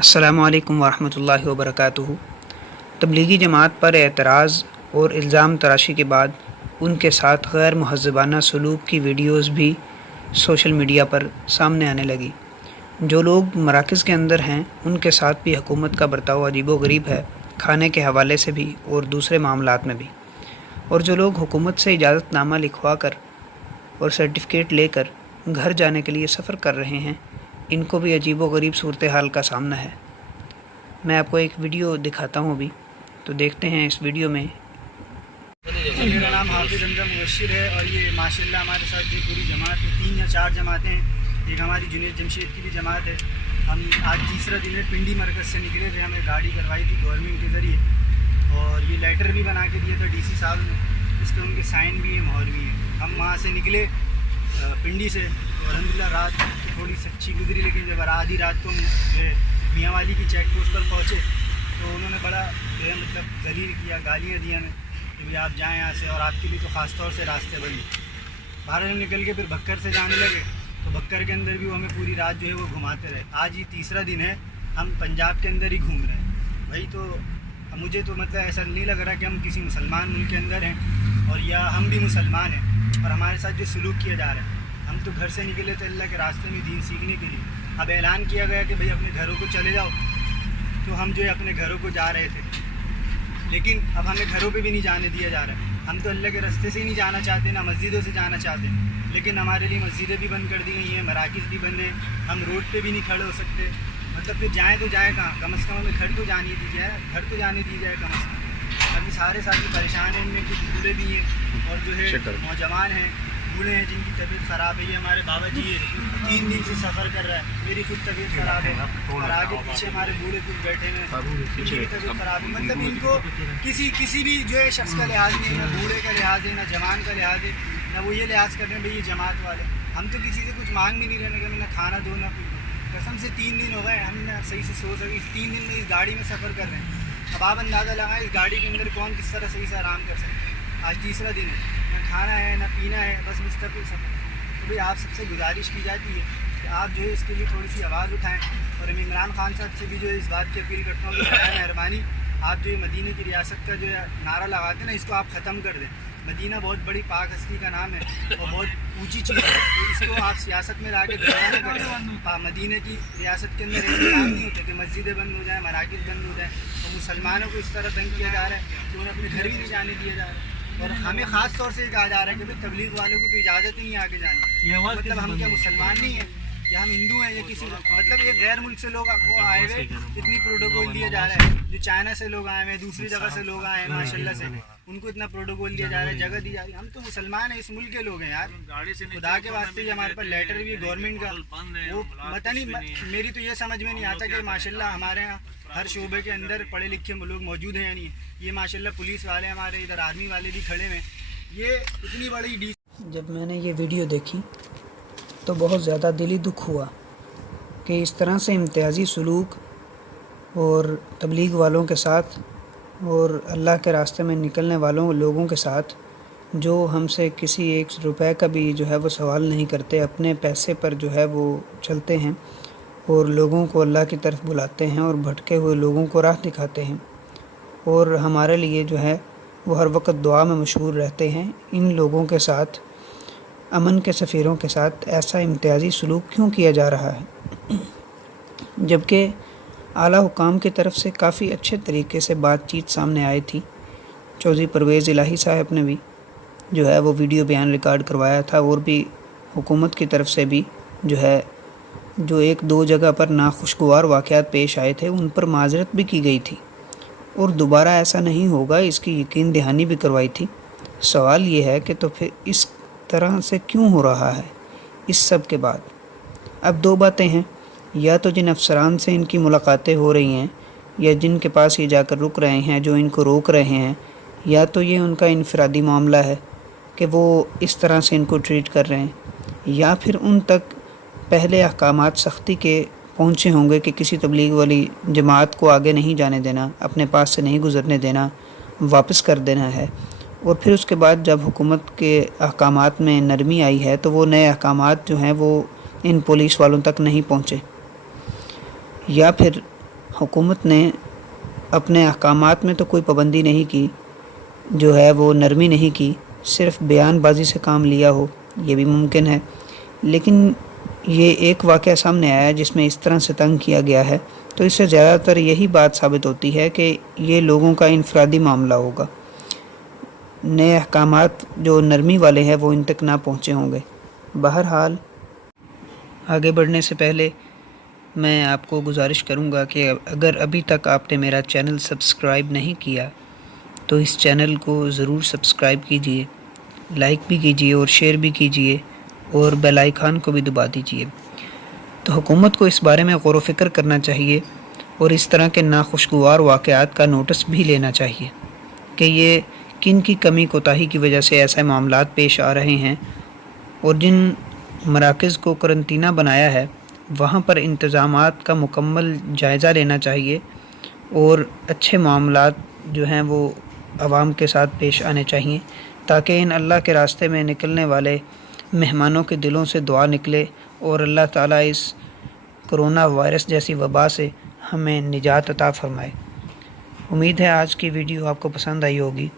السلام علیکم ورحمۃ اللہ وبرکاتہ۔ تبلیغی جماعت پر اعتراض اور الزام تراشی کے بعد ان کے ساتھ غیر مہذبانہ سلوک کی ویڈیوز بھی سوشل میڈیا پر سامنے آنے لگی۔ جو لوگ مراکز کے اندر ہیں ان کے ساتھ بھی حکومت کا برتاؤ عجیب و غریب ہے، کھانے کے حوالے سے بھی اور دوسرے معاملات میں بھی۔ اور جو لوگ حکومت سے اجازت نامہ لکھوا کر اور سرٹیفکیٹ لے کر گھر جانے کے لیے سفر کر رہے ہیں، ان کو بھی عجیب و غریب صورتحال کا سامنا ہے۔ میں آپ کو ایک ویڈیو دکھاتا ہوں ابھی، تو دیکھتے ہیں اس ویڈیو میں۔ میرا نام حافظ حمزہ مبشر ہے اور یہ ماشاءاللہ ہمارے ساتھ یہ پوری جماعت ہے، 3 یا 4 جماعتیں ہیں۔ ایک ہماری جنید جمشید کی بھی جماعت ہے۔ ہم آج تیسرا دن ہے، پنڈی مرکز سے نکلے تھے، ہمیں گاڑی کروائی تھی گورنمنٹ کے ذریعے، اور یہ لیٹر بھی بنا کے دیا تھا ڈی سی صاحب نے، اس پہ ان کے سائن بھی ہیں، مہر بھی ہیں۔ ہم وہاں سے نکلے پنڈی سے، تو الحمدللہ رات تھوڑی سچی گزری، لیکن جب آدھی رات کو میاں والی کی چیک پوسٹ پر پہنچے تو انہوں نے بڑا مطلب ذلیل کیا، گالیاں دی ہمیں کہ بھئی آپ جائیں یہاں سے، اور آپ کے لیے تو خاص طور سے راستے بند۔ باہر ہم نکل کے پھر بکر سے جانے لگے، تو بکر کے اندر بھی وہ ہمیں پوری رات جو ہے وہ گھماتے رہے۔ آج یہ تیسرا دن ہے، ہم پنجاب کے اندر ہی گھوم رہے ہیں بھائی۔ تو مجھے تو مطلب ایسا نہیں لگ رہا کہ ہم کسی مسلمان ملک کے اندر ہیں، اور یا ہم بھی مسلمان ہیں، اور ہمارے ساتھ جو سلوک کیا جا رہا ہے۔ ہم تو گھر سے نکلے تھے اللہ کے راستے میں دین سیکھنے کے لیے، اب اعلان کیا گیا کہ بھئی اپنے گھروں کو چلے جاؤ، تو ہم جو ہے اپنے گھروں کو جا رہے تھے، لیکن اب ہمیں گھروں پہ بھی نہیں جانے دیا جا رہا ہے۔ ہم تو اللہ کے راستے سے ہی نہیں جانا چاہتے، نہ مسجدوں سے جانا چاہتے، لیکن ہمارے لیے مسجدیں بھی بند کر دی گئی ہیں، مراکز بھی بند ہیں، ہم روڈ پہ بھی نہیں کھڑے ہو سکتے۔ مطلب پھر جائیں تو جائیں کہاں؟ کم از کم ہمیں گھر تو جانے دی جائے، گھر تو جانے دی جائے کم از کم۔ ابھی سارے ساتھی پریشان ہیں، ان میں کچھ بوڑھے بھی ہیں اور جو ہے نوجوان ہیں، بوڑھے ہیں جن کی طبیعت خراب ہے۔ یہ ہمارے بابا جی 3 دن سے سفر کر رہا ہے، میری خود طبیعت خراب ہے، اور آگے پیچھے ہمارے بوڑھے کچھ بیٹھے ہیں، ان کی طبیعت خراب ہے۔ مطلب ان کو کسی بھی جو ہے شخص کا لحاظ نہیں ہے، نہ بوڑھے کا لحاظ ہے، نہ جوان کا لحاظ ہے، نہ وہ یہ لحاظ کر رہے ہیں بھئی یہ جماعت والے۔ ہم تو کسی سے کچھ مانگ بھی نہیں رہے کہ نہ کھانا دو نہ پی دو، قسم سے 3 دن ہو گئے ہم نہ صحیح سے سو سکے۔ 3 دن میں اس گاڑی میں سفر کر رہے ہیں، اب آپ اندازہ لگائیں اس گاڑی کے اندر کون کس طرح صحیح سے آرام کر سکتے ہیں۔ آج تیسرا دن ہے، نہ کھانا ہے نہ پینا ہے، بس مستقل سفر۔ تو بھئی آپ سب سے گزارش کی جاتی ہے کہ آپ جو ہے اس کے لیے تھوڑی سی آواز اٹھائیں، اور میں عمران خان صاحب سے بھی جو ہے اس بات کی اپیل کرتا ہوں کہ برائے مہربانی آپ جو ہے مدینہ کی ریاست کا جو ہے نعرہ لگاتے ہیں نا، اس کو آپ ختم کر دیں۔ مدینہ بہت بڑی پاک ہستی کا نام ہے اور بہت اونچی چیز ہے، تو اس کو آپ سیاست میں لا کے گڑبڑ نہ کریں۔ مدینہ کی ریاست کے اندر ایسے کام نہیں ہوتے کہ مسجدیں بند ہو جائیں، مراکز بند ہو جائیں، اور مسلمانوں کو اس طرح تنگ کیا جا رہا ہے کہ انہیں اپنے گھر بھی نہیں جانے دیا جا رہا ہے۔ اور ہمیں خاص طور سے یہ کہا جا رہا ہے کہ بھئی تبلیغ والوں کو تو اجازت ہی نہیں آگے جانے۔ مطلب ہم کیا مسلمان نہیں ہیں یا ہم ہندو ہیں یا کسی، مطلب ایک غیر ملک سے لوگ آپ کو آئے ہوئے اتنی پروٹوکول دیا جا رہا ہے، جو چائنا سے لوگ آئے ہوئے ہیں، دوسری جگہ سے لوگ آئے ہیں ماشاءاللہ سے، ان کو اتنا پروٹوکول دیا جا رہا ہے، جگہ دی جا رہی ہے۔ ہم تو مسلمان ہیں، اس ملک کے لوگ ہیں یار، خدا کے واسطے یہ ہمارے پاس لیٹر بھی ہے گورنمنٹ کا، وہ پتہ نہیں، میری تو یہ سمجھ میں نہیں آتا کہ ماشاءاللہ ہمارے یہاں ہر شعبے کے اندر پڑھے لکھے لوگ موجود ہیں یا نہیں۔ یہ ماشاءاللہ پولیس والے ہمارے ادھر آرمی والے بھی کھڑے ہیں، یہ اتنی بڑی جب میں نے یہ ویڈیو دیکھی تو بہت زیادہ دلی دکھ ہوا کہ اس طرح سے امتیازی سلوک اور تبلیغ والوں کے ساتھ اور اللہ کے راستے میں نکلنے والوں لوگوں کے ساتھ، جو ہم سے کسی 1 روپے کا بھی جو ہے وہ سوال نہیں کرتے، اپنے پیسے پر جو ہے وہ چلتے ہیں اور لوگوں کو اللہ کی طرف بلاتے ہیں اور بھٹکے ہوئے لوگوں کو راہ دکھاتے ہیں، اور ہمارے لیے جو ہے وہ ہر وقت دعا میں مشغول رہتے ہیں۔ ان لوگوں کے ساتھ، امن کے سفیروں کے ساتھ ایسا امتیازی سلوک کیوں کیا جا رہا ہے؟ جبکہ اعلیٰ حکام کی طرف سے کافی اچھے طریقے سے بات چیت سامنے آئی تھی۔ چودھری پرویز الہی صاحب نے بھی جو ہے وہ ویڈیو بیان ریکارڈ کروایا تھا، اور بھی حکومت کی طرف سے بھی جو ہے جو 1-2 جگہ پر ناخوشگوار واقعات پیش آئے تھے ان پر معذرت بھی کی گئی تھی، اور دوبارہ ایسا نہیں ہوگا اس کی یقین دہانی بھی کروائی تھی۔ سوال یہ ہے کہ تو پھر اس طرح سے کیوں ہو رہا ہے اس سب کے بعد؟ اب 2 باتیں ہیں، یا تو جن افسران سے ان کی ملاقاتیں ہو رہی ہیں یا جن کے پاس یہ جا کر رک رہے ہیں جو ان کو روک رہے ہیں، یا تو یہ ان کا انفرادی معاملہ ہے کہ وہ اس طرح سے ان کو ٹریٹ کر رہے ہیں، یا پھر ان تک پہلے احکامات سختی کے پہنچے ہوں گے کہ کسی تبلیغ والی جماعت کو آگے نہیں جانے دینا، اپنے پاس سے نہیں گزرنے دینا، واپس کر دینا ہے، اور پھر اس کے بعد جب حکومت کے احکامات میں نرمی آئی ہے تو وہ نئے احکامات جو ہیں وہ ان پولیس والوں تک نہیں پہنچے، یا پھر حکومت نے اپنے احکامات میں تو کوئی پابندی نہیں کی، جو ہے وہ نرمی نہیں کی، صرف بیان بازی سے کام لیا ہو، یہ بھی ممکن ہے، لیکن یہ ایک واقعہ سامنے آیا جس میں اس طرح سے تنگ کیا گیا ہے، تو اس سے زیادہ تر یہی بات ثابت ہوتی ہے کہ یہ لوگوں کا انفرادی معاملہ ہوگا، نئے احکامات جو نرمی والے ہیں وہ ان تک نہ پہنچے ہوں گے۔ بہرحال آگے بڑھنے سے پہلے میں آپ کو گزارش کروں گا کہ اگر ابھی تک آپ نے میرا چینل سبسکرائب نہیں کیا تو اس چینل کو ضرور سبسکرائب کیجئے، لائک بھی کیجئے اور شیئر بھی کیجئے اور بیل آئیکن کو بھی دبا دیجئے۔ تو حکومت کو اس بارے میں غور و فکر کرنا چاہیے اور اس طرح کے ناخوشگوار واقعات کا نوٹس بھی لینا چاہیے کہ یہ کن کی کمی کوتاہی کی وجہ سے ایسے معاملات پیش آ رہے ہیں، اور جن مراکز کو قرنطینہ بنایا ہے وہاں پر انتظامات کا مکمل جائزہ لینا چاہیے اور اچھے معاملات جو ہیں وہ عوام کے ساتھ پیش آنے چاہیے تاکہ ان اللہ کے راستے میں نکلنے والے مہمانوں کے دلوں سے دعا نکلے اور اللہ تعالیٰ اس کرونا وائرس جیسی وبا سے ہمیں نجات عطا فرمائے۔ امید ہے آج کی ویڈیو آپ کو پسند آئی ہوگی۔